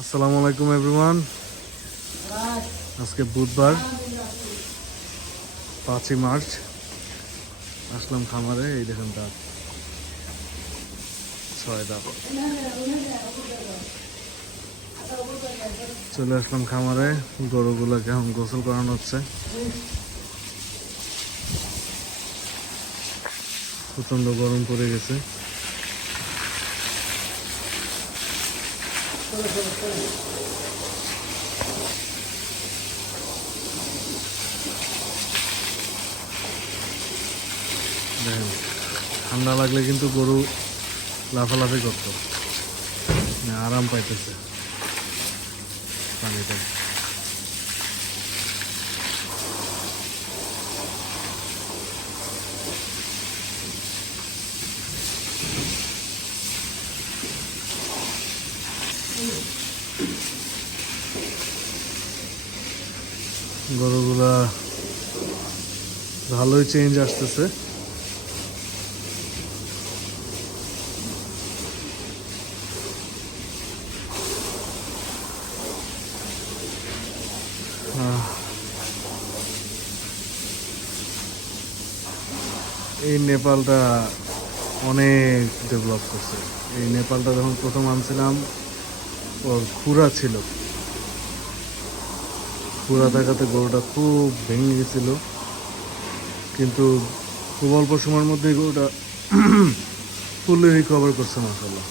আসসালামু আলাইকুম এভরিওয়ান। আজকে বুধবার 5ই মার্চ। আসলাম খামারে, এই দেখেন দাঁত 6 দাঁত। চলে আসলাম খামারে, গরুগুলোকে এখন গোসল করানো হচ্ছে। প্রচন্ড গরম পড়ে গেছে। দেখেন, ঠান্ডা লাগলে কিন্তু গরু লাফালাফি করতো, আরাম পাইতেছে পানিতে। গরুগুলা ভালোই চেঞ্জ আসতেছে। এই নেপালটা অনেক ডেভেলপ করছে। এই নেপালটা যখন প্রথম আনছিলাম, ওর খুরা ছিল। খুরা থাকাতে গরুটা খুব ভেঙে গেছিল, কিন্তু খুব অল্প সময়ের মধ্যেই গরুটা ফুললি রিকভার করছে মাশাআল্লাহ।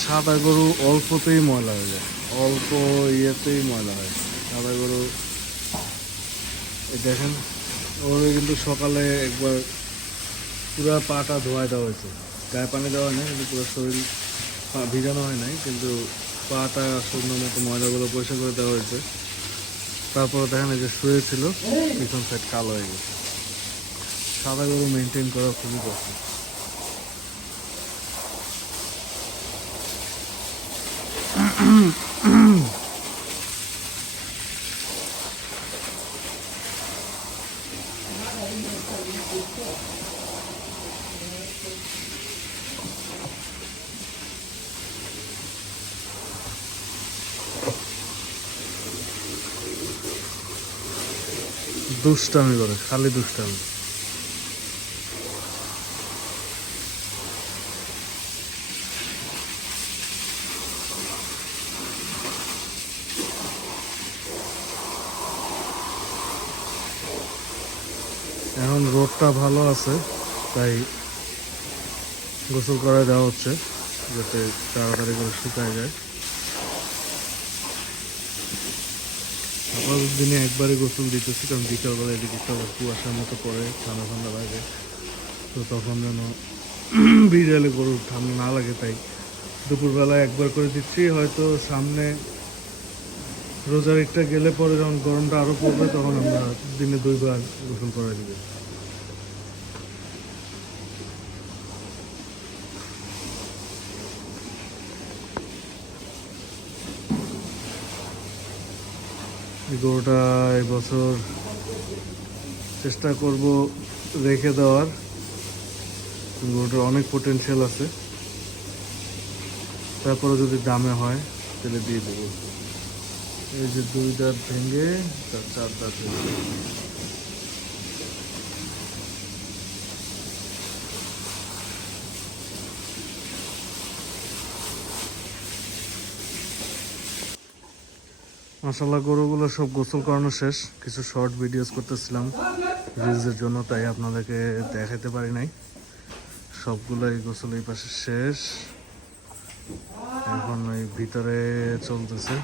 সাদা গরু অল্পতেই ময়লা হয়ে যায়, অল্প ইয়েতেই ময়লা হয় সাদা গরু। দেখেন, ওর কিন্তু সকালে একবার পুরো পাটা ধোয়াই দেওয়া হয়েছে। গায়ে পানি দেওয়া হয় নাই, কিন্তু পুরো শরীর ভিজানো হয় নাই, কিন্তু পাটা সুন্দর মতো ময়লাগুলো পরিষ্কার করে দেওয়া হয়েছে। তারপরে দেখেন, এই যে শুয়েছিল, পিছন সাইড কালো হয়ে গেছে। সাদা গরু মেনটেন করা খুবই কষ্ট। দুষ্টামি করে, খালি দুষ্টামি। এখন রোদটা ভালো আছে, তাই গোসল করে দেওয়া হচ্ছে, যাতে তাড়াতাড়ি করে শুকায় যায়। সকাল দিনে একবারই গোসল দিতেছি, কারণ বিকালবেলা এদিকে একটা কুয়াশার মতো পড়ে, ঠান্ডা ঠান্ডা লাগে, তো তখন যেন বিড়ালে গরুর ঠান্ডা না লাগে, তাই দুপুরবেলা একবার করে দিচ্ছি। হয়তো সামনে রোজার একটা গেলে পরে যখন গরমটা আরও পড়বে, তখন আমরা দিনে 2বার গোসল করে দিব। এই গরুটা এবছর চেষ্টা করব রেখে দেওয়ার। গরুটার অনেক পোটেনশিয়াল আছে, তারপরে যদি দামে হয় তাহলে দিয়ে দেবো। এই যে 2 দাঁত ভেঙে তার 4 দাঁত ভেঙে। মাশাআল্লাহ, গরুগুলো সব গোসল করানো শেষ। কিছু শর্ট ভিডিওস করতেছিলাম রিলসের জন্য, তাই আপনাদেরকে দেখাতে পারি নাই। সবগুলোই গোসল এই পাশে শেষ। এখন ওই ভিতরে চলতেছে,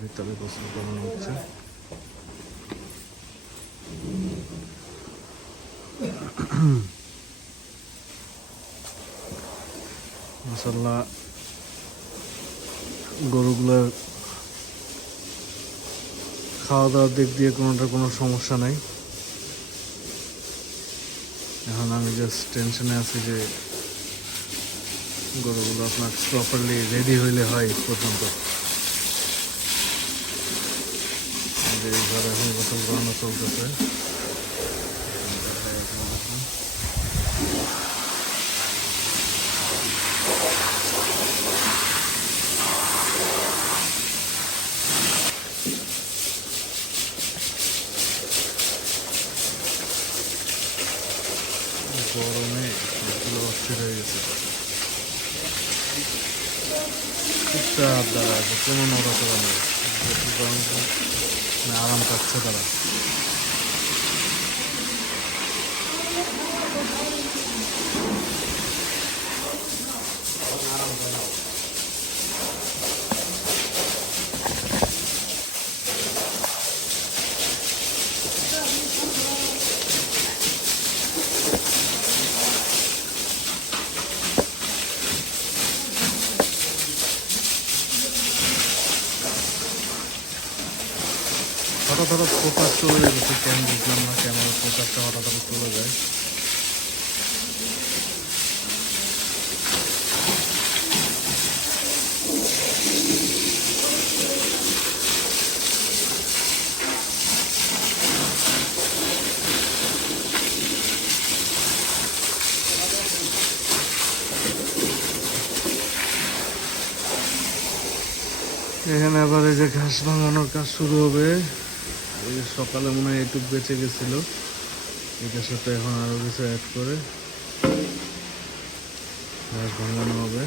ভিতরে গোসল করানো হচ্ছে। মাশাআল্লাহ, গরুগুলোর খাওয়া দাওয়ার দিক দিয়ে কোনো সমস্যা নাই। এখন আমি জাস্ট টেনশনে আছি যে গরুগুলো আপনার প্রপারলি রেডি হইলে হয় পর্যন্ত। এই ঘরে এখন গোসল করানো চলতেছে। গরমে এগুলো অস্থির হয়ে গেছে। চুপচাপ দাঁড়া আছে, কোনো নড়াচড়া নেই, আরাম পাচ্ছে তারা। হঠাৎ হঠাৎ ফোকাস চলে যাচ্ছে, কেন বুঝলাম না, ক্যামেরার ফোকাসটা হঠাৎ হঠাৎ চলে যায়। এখানে আবার এই যে ঘাস ভাঙানোর কাজ শুরু হবে। এই যে সকালে মনে হয় এটুক বেঁচে গেছিল, এটার সাথে এখন আরো কিছু অ্যাড করে ঘাস ভাঙানো হবে।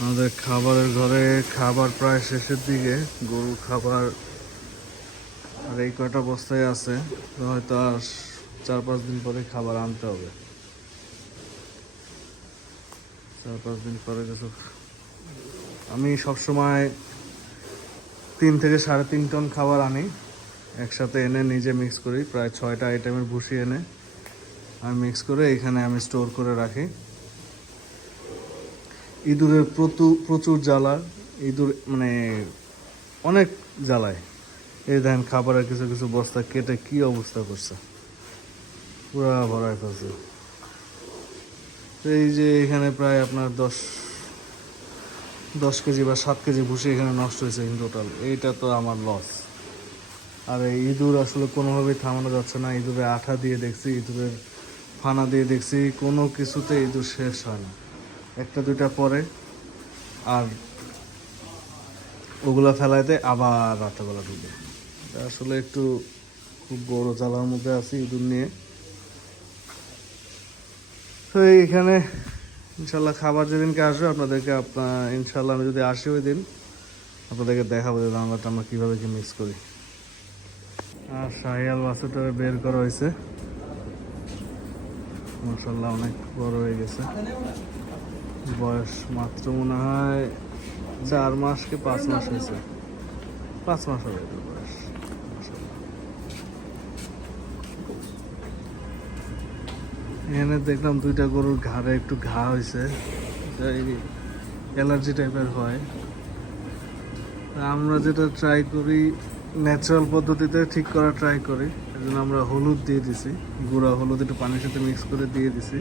আমাদের খাবারের ঘরে খাবার প্রায় শেষের দিকে, গরুর খাবার আর এই কয়টা বস্তায় আছে, হয়তো আর 4-5 দিন পরে খাবার আনতে হবে। 4-5 দিন পরে কিছু, আমি সবসময় 3 থেকে 3.5 টন খাবার আনি একসাথে, এনে নিজে মিক্স করি। প্রায় 6টা আইটেমের ভুসি এনে আমি মিক্স করে এখানে আমি স্টোর করে রাখি। ইঁদুরের প্রচুর জ্বালা, ইঁদুর মানে অনেক জ্বালায়। এই দেখেন খাবারের কিছু কিছু বস্তা কেটে কি অবস্থা করছে, পুরা ভরায় ফেলছে। এই যে এখানে প্রায় আপনার 10 কেজি বা 7 কেজি ভুসি এখানে নষ্ট হয়েছে ইন টোটাল। এইটা তো আমার লস। আর এই ইঁদুর আসলে কোনোভাবেই থামানো যাচ্ছে না। ইঁদুরের আঠা দিয়ে দেখছি, ইঁদুরের ফানা দিয়ে দেখছি, কোনো কিছুতে ইঁদুর শেষ হয় না। একটা দুইটা পরে আর ওগুলা ফেলাইতে আবার রাত্রেবেলা ঢুকে। আসলে একটু খুব বড় জ্বালার মধ্যে আছি ইঁদুর নিয়ে। তো এইখানে ইনশাল্লাহ খাবার যেদিনকে আসবে আপনাদেরকে ইনশাল্লাহ আমি যদি আসি ওই দিন আপনাদেরকে দেখাবো যে রান্নাটা আমরা কীভাবে কি মিক্স করি। আর শাহিয়াল বাছুরটারে বের করা হয়েছে, মাশাআল্লাহ অনেক বড় হয়ে গেছে। বয়স মাত্র মনে হয় 4 মাস কি 5 মাস হয়েছে, 5 মাস হবে তো বয়স। এখানে দেখলাম 2টা গরুর ঘাড়ে একটু ঘা হয়েছে, অ্যালার্জি টাইপের হয়। আমরা যেটা ট্রাই করি ন্যাচারাল পদ্ধতিতে ঠিক করা ট্রাই করি। এই জন্য আমরা হলুদ দিয়ে দিছি, গুঁড়া হলুদ একটু পানির সাথে মিক্স করে দিয়ে দিছি।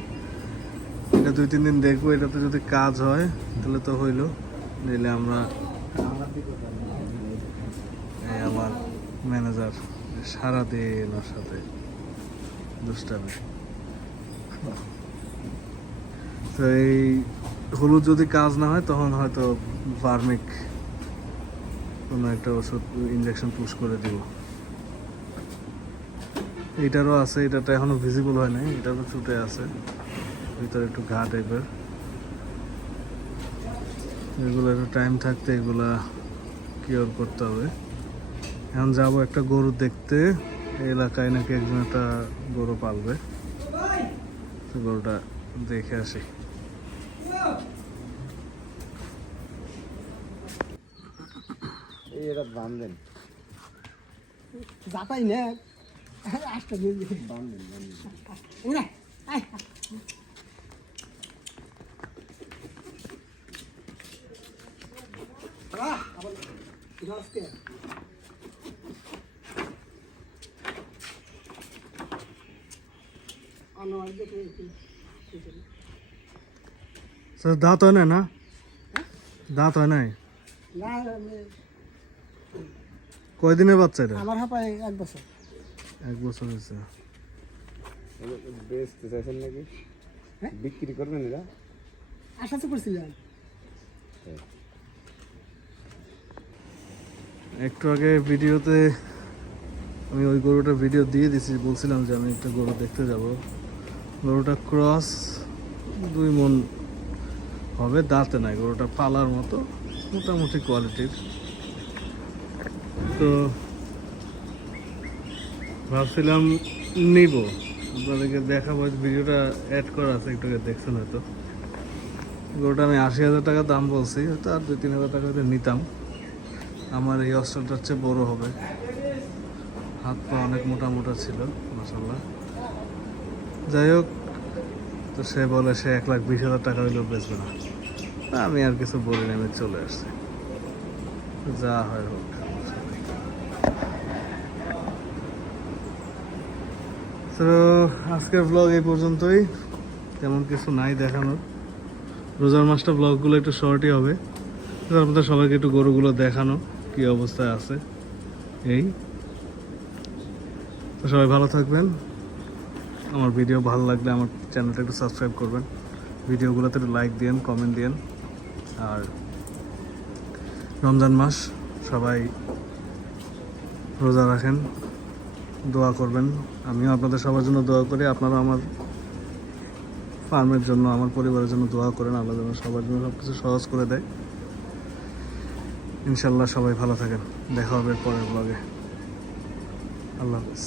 এটা 2-3 দিন দেখবো, এটাতে যদি কাজ হয় তাহলে তো হইলো, নইলে আমরা আমার ম্যানেজার সারাদিন ওর সাথে দুষ্টামি। তো এই হলুদ যদি কাজ না হয় তখন হয়তো ভার্মিক কোনো একটা ওষুধ ইঞ্জেকশন পুশ করে দিব। এটারও আছে, এটাতে এখনো ভিজিবল হয় নাই, এটারও ছুটে আছে, ভিতরে একটু ঘা টাইপের। এগুলো একটু টাইম থাকতে এগুলা কিওর করতে হবে। এখন যাবো একটা গরু দেখতে, এই এলাকায় নাকি একজন একটা গরু পালবে, তো গরুটা দেখে আসি। এটা বান্ধেন যাতাই না আসতে বান্ধেন ওরা দাঁত হয় না, দাঁত হয় নাই, কয়দিনের বাচ্চা এটা? আমার হাঁপায় 1 বছর। 1 বছর হয়েছে। বেচতে চাইছেন নাকি? বিক্রি করবেন এরা? আশা তো করছিলাম। একটু আগে ভিডিওতে আমি ওই গরুটার ভিডিও দিয়ে দিছি, বলছিলাম যে আমি একটা গরু দেখতে যাব। গরুটা ক্রস 2 মণ হবে, দাঁতে নাই, গরুটা পালার মতো মোটামুটি কোয়ালিটির। তো ভাবছিলাম নিব, আপনাদেরকে দেখাবো, ভিডিওটা অ্যাড করা আছে, একটু আগে দেখছেন হয়তো। গরুটা আমি 80,000 টাকা দাম বলছি, হয়তো আর 2-3 হাজার টাকা হয়তো নিতাম। আমার এই অস্ত্রটার চেয়ে বড় হবে, হাত পা অনেক মোটা মোটা ছিল মাশাআল্লাহ। যাই হোক, তো সে বলে সে 1,20,000 টাকা হইলেও বেচবে না। তা আমি আর কিছু বলি না, আমি চলে আসছি, যা হয় হোক। তো আজকের ব্লগ এই পর্যন্তই, তেমন কিছু নাই দেখানোর। রোজার মাসটা ব্লগগুলো একটু শর্টই হবে, তার মধ্যে সবাইকে একটু গরুগুলো দেখানো কি অবস্থায় আছে এই। তো সবাই ভালো থাকবেন, আমার ভিডিও ভালো লাগলে আমার চ্যানেলটা একটু সাবস্ক্রাইব করবেন, ভিডিওগুলোতে একটু লাইক দিন, কমেন্ট দিন। আর রমজান মাস, সবাই রোজা রাখেন, দোয়া করবেন। আমিও আপনাদের সবার জন্য দোয়া করি, আপনারা আমার ফার্মের জন্য, আমার পরিবারের জন্য দোয়া করেন। আল্লাহ যেন সবার জন্য সব কিছু সহজ করে দেয়। ইনশাল্লাহ সবাই ভালো থাকেন, দেখা হবে পরের ব্লগে। আল্লাহ হাফেজ।